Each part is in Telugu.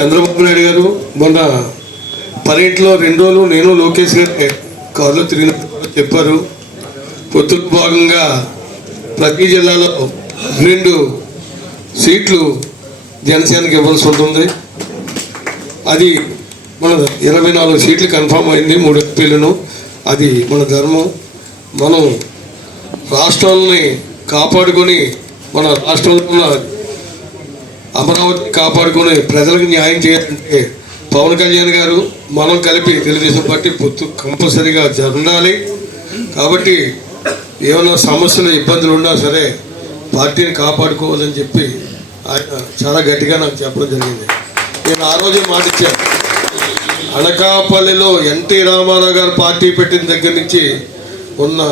చంద్రబాబు నాయుడు గారు మొన్న పర్యటనలో రెండు రోజులు నేను లోకేష్ గారి కారులో తిరిగినప్పుడు చెప్పారు. పొత్తుకు భాగంగా ప్రతి జిల్లాలో రెండు సీట్లు జనసేనకి ఇవ్వాల్సి ఉంటుంది. అది మన ఇరవై నాలుగు సీట్లు కన్ఫామ్ అయింది మూడు ఎంపీలను. అది మన ధర్మం. మనం రాష్ట్రాలని కాపాడుకొని మన రాష్ట్రంలో ఉన్న అమరావతి కాపాడుకుని ప్రజలకు న్యాయం చేయాలంటే పవన్ కళ్యాణ్ గారు మనం కలిపి తెలుగుదేశం పార్టీ పొత్తు కంపల్సరీగా జరగాలి. కాబట్టి ఏమైనా సమస్యలు ఇబ్బందులు ఉన్నా సరే పార్టీని కాపాడుకోవాలని చెప్పి ఆయన చాలా గట్టిగా నాకు చెప్పడం జరిగింది. నేను ఆ రోజే మాటిచ్చాను అనకాపల్లిలో ఎన్టీ రామారావు గారు పార్టీ పెట్టిన దగ్గర నుంచి ఉన్న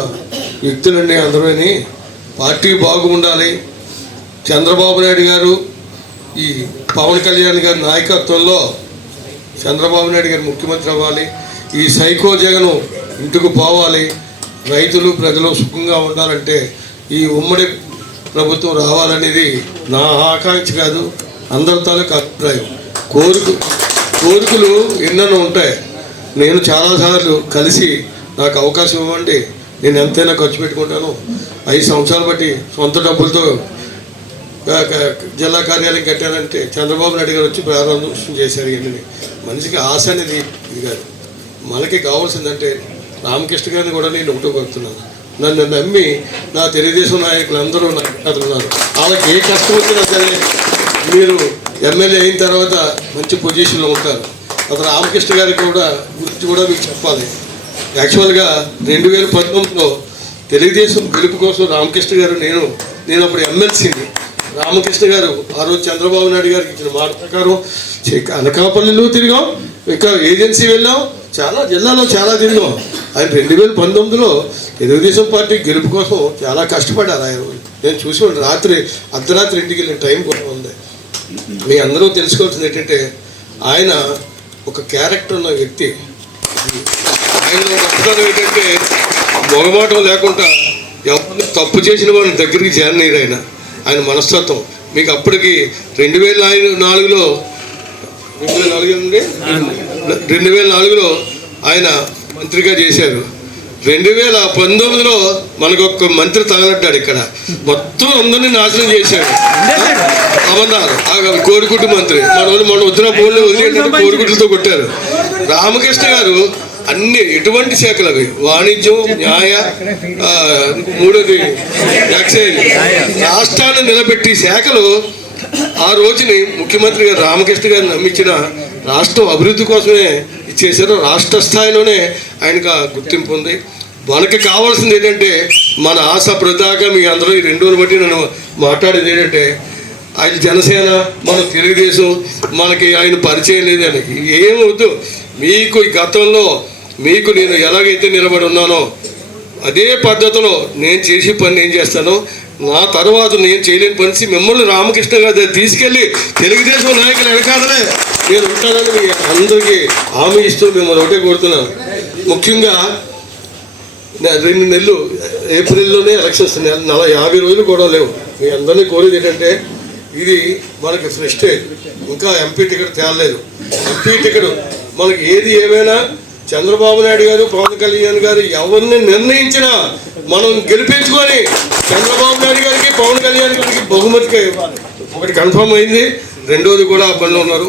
వ్యక్తులన్నీ అందరూని. పార్టీ బాగుండాలి. చంద్రబాబు నాయుడు గారు ఈ పవన్ కళ్యాణ్ గారి నాయకత్వంలో చంద్రబాబు నాయుడు గారు ముఖ్యమంత్రి అవ్వాలి. ఈ సైకో జగను ఇంటికి పోవాలి. రైతులు ప్రజలు సుఖంగా ఉండాలంటే ఈ ఉమ్మడి ప్రభుత్వం రావాలనేది నా ఆకాంక్ష కాదు అందరి తాలూకు అభిప్రాయం. కోరిక కోరికలు ఎన్నెన్నో ఉంటాయి. నేను చాలాసార్లు కలిసి నాకు అవకాశం ఇవ్వండి. నేను ఎంతైనా ఖర్చు పెట్టుకుంటాను. ఐదు సంవత్సరాలు బట్టి సొంత డబ్బులతో జిల్లా కార్యాలయం కట్టారంటే చంద్రబాబు నాయుడు గారు వచ్చి ప్రారంభం చేశారు ఇవన్నీ. మనిషికి ఆశ అనేది ఇది కాదు. మనకి కావాల్సిందంటే రామకృష్ణ గారిని కూడా నేను ఒకటో కోరుతున్నాను. నన్ను నమ్మి నా తెలుగుదేశం నాయకులు అందరూ నాకు ఉన్నారు వాళ్ళకి ఏ కష్టం వచ్చినా సరే మీరు ఎమ్మెల్యే అయిన తర్వాత మంచి పొజిషన్లో ఉంటారు. అతను రామకృష్ణ గారికి కూడా గురించి కూడా మీకు చెప్పాలి. యాక్చువల్గా రెండు వేల పంతొమ్మిదిలో తెలుగుదేశం గెలుపు కోసం రామకృష్ణ గారు నేను నేను అప్పుడు ఎమ్మెల్సీని. రామకృష్ణ గారు ఆ రోజు చంద్రబాబు నాయుడు గారికి ఇచ్చిన మాట ప్రకారం అనకాపల్లిలో తిరిగాం ఇంకా ఏజెన్సీ వెళ్ళాం చాలా జిల్లాలో చాలా తిరిగాం. ఆయన రెండు వేల పంతొమ్మిదిలో తెలుగుదేశం పార్టీ గెలుపు కోసం చాలా కష్టపడ్డారు ఆయన. నేను చూసి రాత్రి అర్ధరాత్రి ఇంటికి వెళ్ళిన టైం కూడా ఉంది. మీ అందరూ తెలుసుకోవాల్సింది ఏంటంటే ఆయన ఒక క్యారెక్టర్ ఉన్న వ్యక్తి. ఆయన గొప్పతనం ఏంటంటే మొగమాటం లేకుండా ఎవరిని తప్పు చేసిన వాళ్ళని దగ్గరికి చేరనీరు ఆయన. ఆయన మనస్తత్వం. మీకు అప్పటికి రెండు వేల నాలుగులో రెండు వేల నాలుగు నుండి రెండు వేల నాలుగులో ఆయన మంత్రిగా చేశారు. రెండు వేల పంతొమ్మిదిలో మనకు ఒక మంత్రి తగలట్టాడు ఇక్కడ. మొత్తం అందరినీ నాశనం చేశాడు. అమర్నాథ్ ఆ కోడిగుడ్డు మంత్రి. మన వాళ్ళు మన వదిన బోర్డు వదిలేటట్టు కోడిగుడ్లతో కొట్టారు. రామకృష్ణ గారు అన్ని ఎటువంటి శాఖలు అవి వాణిజ్యం న్యాయ మూడోది ఎక్సైజ్ రాష్ట్రాన్ని నిలబెట్టి శాఖలు ఆ రోజుని ముఖ్యమంత్రి గారు రామకృష్ణ గారిని నమ్మించిన రాష్ట్రం అభివృద్ధి కోసమే చేశారు రాష్ట్ర స్థాయిలోనే ఆయనకు గుర్తింపు ఉంది. మనకి కావాల్సింది ఏంటంటే మన ఆశ ప్రదాగా మీ అందరూ ఈ రెండు రోజులు బట్టి నన్ను మాట్లాడేది ఏంటంటే ఆయన జనసేన మన తెలుగుదేశం మనకి ఆయన పరిచయం లేదని. ఏం వద్దు. మీకు ఈ గతంలో మీకు నేను ఎలాగైతే నిలబడి ఉన్నానో అదే పద్ధతిలో నేను చేసే పని నేను చేస్తాను? నా తర్వాత నేను చేయలేని పని మిమ్మల్ని రామకృష్ణ గారి తీసుకెళ్ళి తెలుగుదేశం నాయకులు వెనకాలనే నేను ఉంటానని మీ అందరికీ హామీ ఇస్తూ మిమ్మల్ని ఒకటే కోరుతున్నాను ముఖ్యంగా రెండు నెలలు ఏప్రిల్లోనే ఎలక్షన్స్ నెల యాభై రోజులు కూడా లేవు. మీ అందరినీ కోరేది ఏంటంటే ఇది మనకి ఫ్రెస్టేజ్ ఇంకా ఎంపీ టికెట్ తేలలేదు. ఎంపీ టికెట్ మనకి ఏది ఏమైనా చంద్రబాబు నాయుడు గారు పవన్ కళ్యాణ్ గారు ఎవరిని నిర్ణయించినా మనం గెలిపించుకొని చంద్రబాబు నాయుడు గారికి పవన్ కళ్యాణ్ గారికి బహుమతిగా ఇవ్వాలి. ఒకటి కన్ఫర్మ్ అయింది. రెండోది కూడా ఆ పనిలో ఉన్నారు.